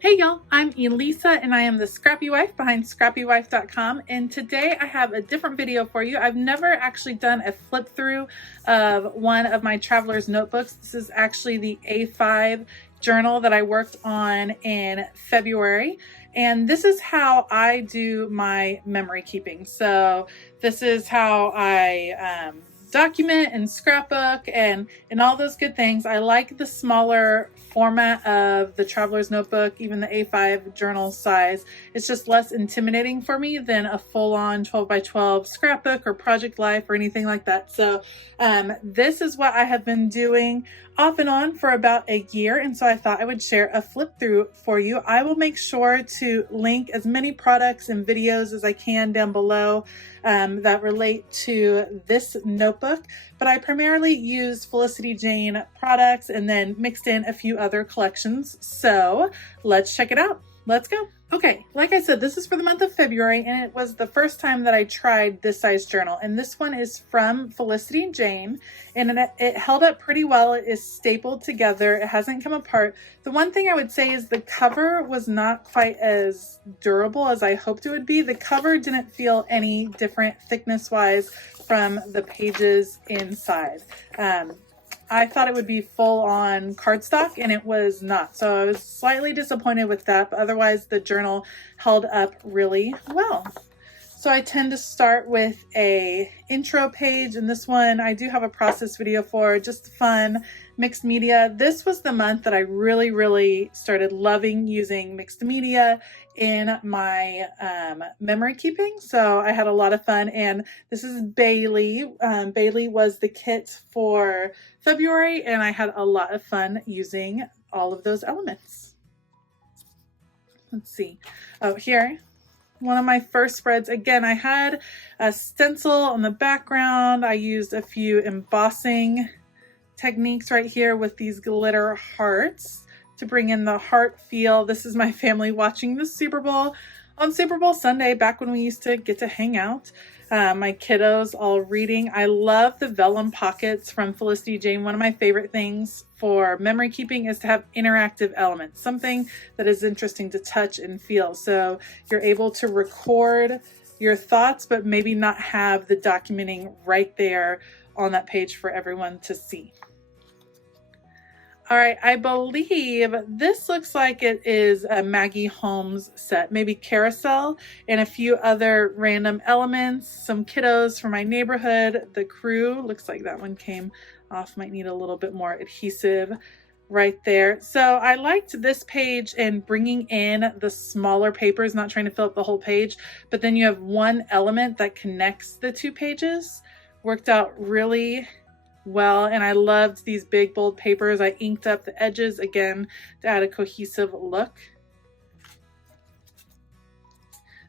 Hey y'all, I'm Elisa and I am the Scrappy Wife behind scrappywife.com, and today I have a different video for you. I've never actually done a flip through of one of my traveler's notebooks. This is actually the A5 journal that I worked on in February, and this is how I do my memory keeping. So this is how I document and scrapbook and all those good things. I like the smaller format of the traveler's notebook, even the A5 journal size. It's just less intimidating for me than a full-on 12 by 12 scrapbook or project life or anything like that. So this is what I have been doing off and on for about a year, and so I thought I would share a flip through for you. I will make sure to link as many products and videos as I can down below that relate to this notebook, but I primarily use Felicity Jane products and then mixed in a few other collections. So let's check it out. Let's go. Okay, like I said, this is for the month of February, and it was the first time that I tried this size journal. And this one is from Felicity Jane, and it held up pretty well. It is stapled together. It hasn't come apart. The one thing I would say is the cover was not quite as durable as I hoped it would be. The cover didn't feel any different thickness-wise from the pages inside. I thought it would be full on cardstock, and it was not. So I was slightly disappointed with that, but otherwise the journal held up really well. So I tend to start with a intro page, and this one I do have a process video for, just fun, mixed media. This was the month that I really started loving using mixed media in my memory keeping. So I had a lot of fun, and this is Bailey. Bailey was the kit for February, and I had a lot of fun using all of those elements. Let's see. Oh, here. One of my first spreads. Again, I had a stencil on the background. I used a few embossing techniques right here with these glitter hearts to bring in the heart feel. This is my family watching the Super Bowl on Super Bowl Sunday, back when we used to get to hang out. My kiddos all reading. I love the vellum pockets from Felicity Jane. One of my favorite things for memory keeping is to have interactive elements, something that is interesting to touch and feel. So you're able to record your thoughts, but maybe not have the documenting right there on that page for everyone to see. All right, I believe this looks like it is a Maggie Holmes set, maybe carousel and a few other random elements, some kiddos from my neighborhood. The crew, looks like that one came off, might need a little bit more adhesive right there. So I liked this page and bringing in the smaller papers, not trying to fill up the whole page, but then you have one element that connects the two pages. Worked out really well, and I loved these big bold papers. I inked up the edges again to add a cohesive look.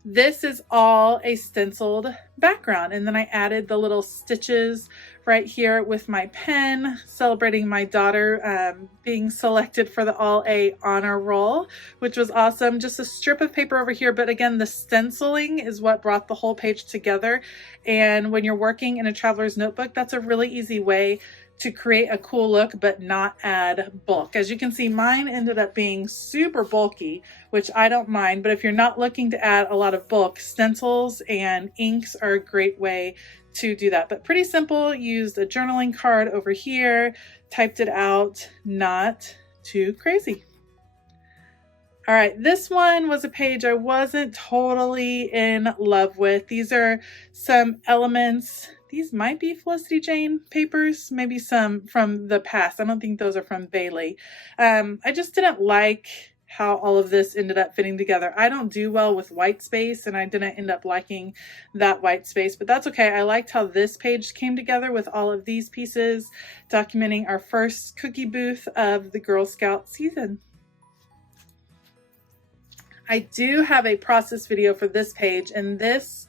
This is all a stenciled background, and then I added the little stitches right here with my pen, celebrating my daughter being selected for the All A honor roll, which was awesome. Just a strip of paper over here, but again, the stenciling is what brought the whole page together. And when you're working in a traveler's notebook, that's a really easy way to create a cool look but not add bulk. As you can see, mine ended up being super bulky, which I don't mind, but if you're not looking to add a lot of bulk, stencils and inks are a great way to do that. But pretty simple. Used a journaling card over here, typed it out, not too crazy. All right, this one was a page I wasn't totally in love with. These are some elements. These might be Felicity Jane papers, maybe some from the past. I don't think those are from Bailey. I just didn't like how all of this ended up fitting together. I don't do well with white space, and I didn't end up liking that white space, but that's okay. I liked how this page came together with all of these pieces, documenting our first cookie booth of the Girl Scout season. I do have a process video for this page, and this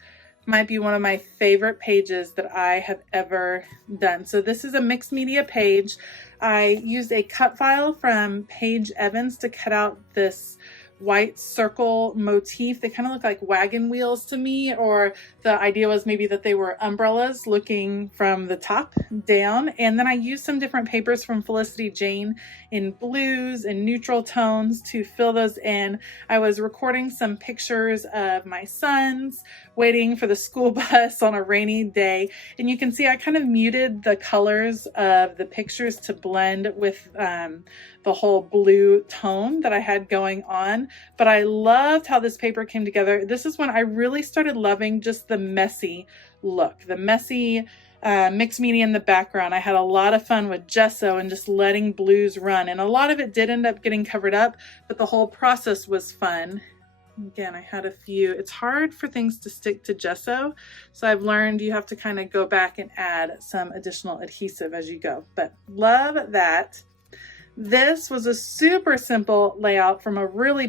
might be one of my favorite pages that I have ever done. So this is a mixed media page. I used a cut file from Paige Evans to cut out this white circle motif. They kind of look like wagon wheels to me, or the idea was maybe that they were umbrellas looking from the top down. And then I used some different papers from Felicity Jane in blues and neutral tones to fill those in. I was recording some pictures of my sons waiting for the school bus on a rainy day, and you can see I kind of muted the colors of the pictures to blend with the whole blue tone that I had going on. But I loved how this paper came together. This is when I really started loving just the messy look, the messy mixed media in the background. I had a lot of fun with gesso and just letting blues run, and a lot of it did end up getting covered up, but the whole process was fun. Again, I had a few. It's hard for things to stick to gesso, so I've learned you have to kind of go back and add some additional adhesive as you go, but love that. This was a super simple layout from a really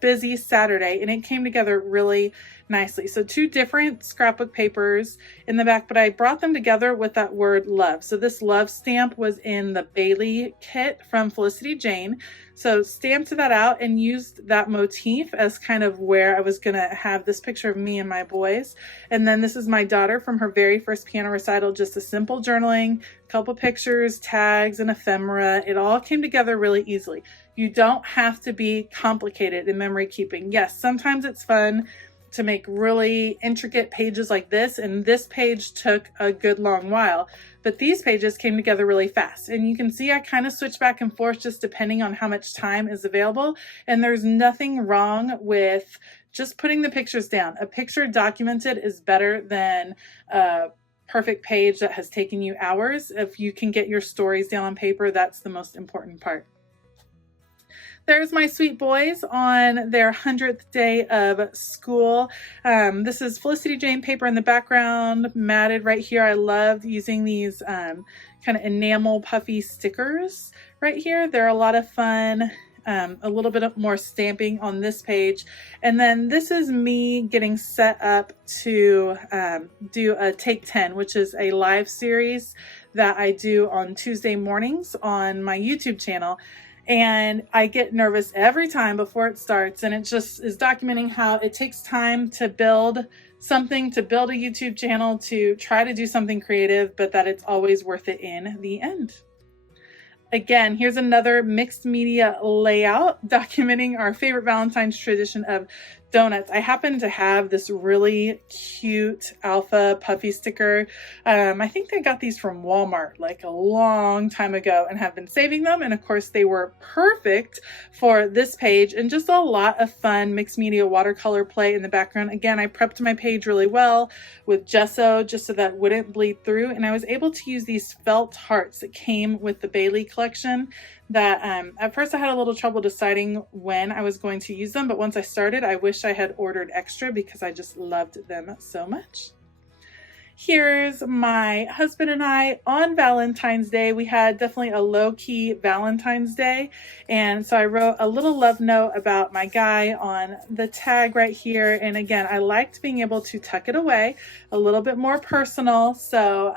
busy Saturday, and it came together really nicely. So 2 different scrapbook papers in the back, but I brought them together with that word love. So this love stamp was in the Bailey kit from Felicity Jane. So stamped that out and used that motif as kind of where I was going to have this picture of me and my boys. And then this is my daughter from her very first piano recital, just a simple journaling, a couple pictures, tags, and ephemera. It all came together really easily. You don't have to be complicated in memory keeping. Yes, sometimes it's fun to make really intricate pages like this, and this page took a good long while, but these pages came together really fast. And you can see I kind of switch back and forth just depending on how much time is available, and there's nothing wrong with just putting the pictures down. A picture documented is better than a perfect page that has taken you hours. If you can get your stories down on paper, that's the most important part. There's my sweet boys on their 100th day of school. This is Felicity Jane paper in the background, matted right here. I loved using these kind of enamel puffy stickers right here. They're a lot of fun. A little bit more stamping on this page. And then this is me getting set up to do a Take 10, which is a live series that I do on Tuesday mornings on my YouTube channel. And I get nervous every time before it starts, and it just is documenting how it takes time to build something, to build a YouTube channel, to try to do something creative, but that it's always worth it in the end. Again, here's another mixed media layout documenting our favorite Valentine's tradition of donuts. I happen to have this really cute alpha puffy sticker. I think I got these from Walmart like a long time ago and have been saving them. And of course they were perfect for this page, and just a lot of fun mixed media watercolor play in the background. Again, I prepped my page really well with gesso just so that it wouldn't bleed through. And I was able to use these felt hearts that came with the Bailey collection that at first I had a little trouble deciding when I was going to use them, but once I started, I wish I had ordered extra because I just loved them so much. Here's my husband and I on Valentine's Day. We had definitely a low-key Valentine's Day, and so I wrote a little love note about my guy on the tag right here. And again, I liked being able to tuck it away a little bit more personal, so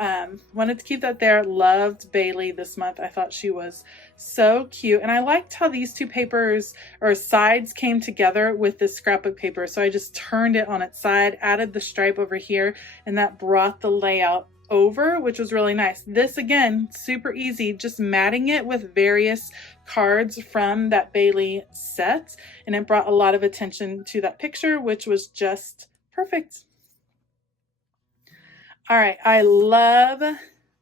wanted to keep that there. Loved Bailey this month. I thought she was so cute, and I liked how these 2 papers or sides came together with this scrapbook paper. So I just turned it on its side, added the stripe over here, and that brought the layout over, which was really nice. This again, super easy, just matting it with various cards from that Bailey set, and it brought a lot of attention to that picture, which was just perfect. All right, I love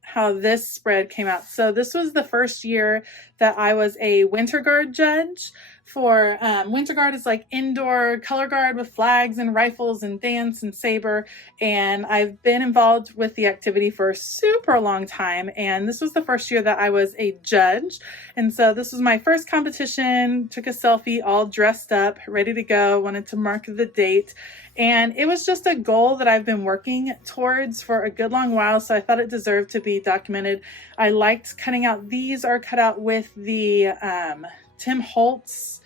how this spread came out. So this was the first year that I was a Winter Guard judge for Winter Guard is like indoor color guard with flags and rifles and dance and saber. And I've been involved with the activity for a super long time. And this was the first year that I was a judge. And so this was my first competition, took a selfie all dressed up, ready to go, wanted to mark the date. And it was just a goal that I've been working towards for a good long while, so I thought it deserved to be documented. I liked cutting out. These are cut out with the Tim Holtz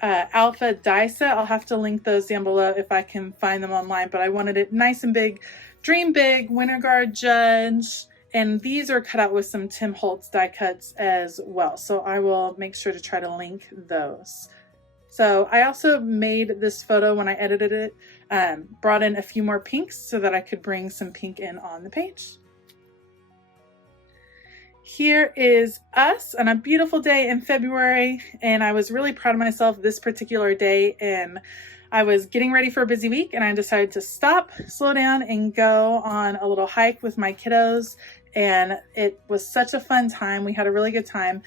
alpha die set. I'll have to link those down below if I can find them online, but I wanted it nice and big. Dream big, Winter Guard judge. And these are cut out with some Tim Holtz die cuts as well, so I will make sure to try to link those. So I also made this photo when I edited it, brought in a few more pinks so that I could bring some pink in on the page. Here is us on a beautiful day in February, and I was really proud of myself this particular day, and I was getting ready for a busy week, and I decided to stop, slow down, and go on a little hike with my kiddos. And it was such a fun time. We had a really good time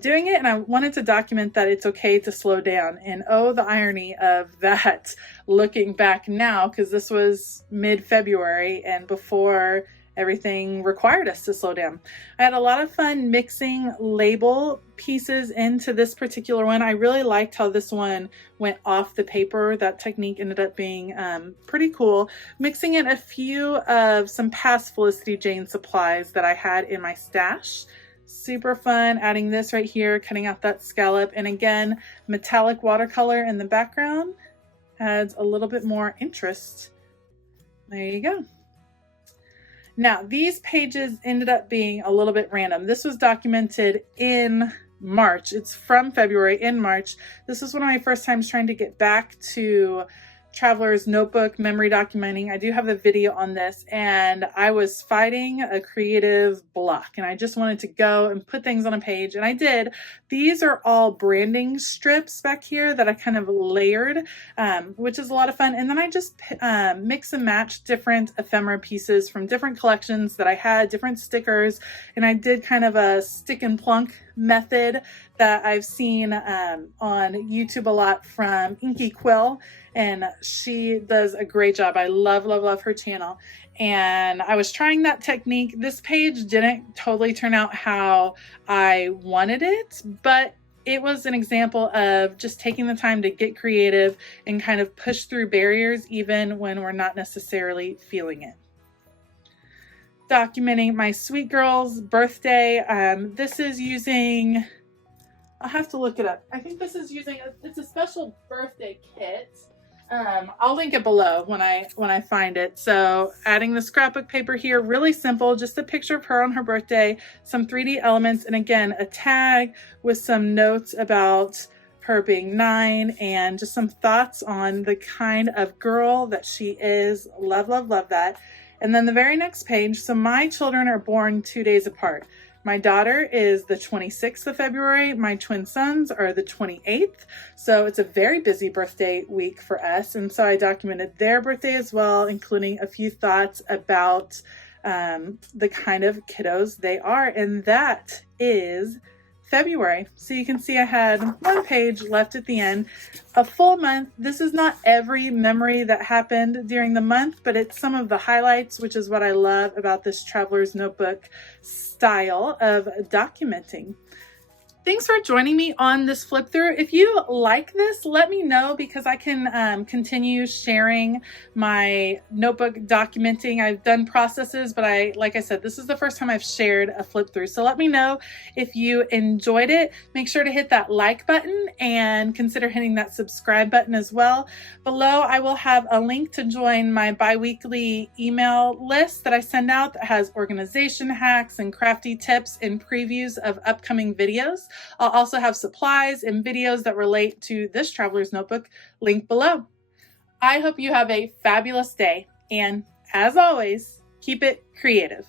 doing it, and I wanted to document that it's okay to slow down. And oh, the irony of that looking back now, because this was mid-February and before everything required us to slow down. I had a lot of fun mixing label pieces into this particular one. I really liked how this one went off the paper. That technique ended up being pretty cool. Mixing in a few of some past Felicity Jane supplies that I had in my stash. Super fun. Adding this right here, cutting out that scallop, and again, metallic watercolor in the background adds a little bit more interest. There you go. Now, these pages ended up being a little bit random. This was documented in March. It's from February in March. This was one of my first times trying to get back to Traveler's Notebook memory documenting. I do have a video on this, and I was fighting a creative block, and I just wanted to go and put things on a page, and I did. These are all branding strips back here that I kind of layered, which is a lot of fun. And then I just mix and match different ephemera pieces from different collections that I had, different stickers, and I did kind of a stick and plunk method that I've seen on YouTube a lot from Inky Quill, and she does a great job. I love, love, love her channel. And I was trying that technique. This page didn't totally turn out how I wanted it, but it was an example of just taking the time to get creative and kind of push through barriers even when we're not necessarily feeling it. Documenting my sweet girl's birthday. This is using, I'll have to look it up. I think this is using, it's a special birthday kit. I'll link it below when I find it. So adding the scrapbook paper here, really simple, just a picture of her on her birthday, some 3D elements, and again, a tag with some notes about her being 9 and just some thoughts on the kind of girl that she is. Love, love, love that. And then the very next page, so my children are born 2 days apart. My daughter is the 26th of February. My twin sons are the 28th. So it's a very busy birthday week for us. And so I documented their birthday as well, including a few thoughts about the kind of kiddos they are. And that is February. So you can see I had one page left at the end, a full month. This is not every memory that happened during the month, but it's some of the highlights, which is what I love about this Traveler's Notebook style of documenting. Thanks for joining me on this flip through. If you like this, let me know because I can continue sharing my notebook documenting. I've done processes, but like I said, this is the first time I've shared a flip through. So let me know if you enjoyed it. Make sure to hit that like button and consider hitting that subscribe button as well. Below, I will have a link to join my bi-weekly email list that I send out that has organization hacks and crafty tips and previews of upcoming videos. I'll also have supplies and videos that relate to this Traveler's Notebook linked below. I hope you have a fabulous day, and as always, keep it creative.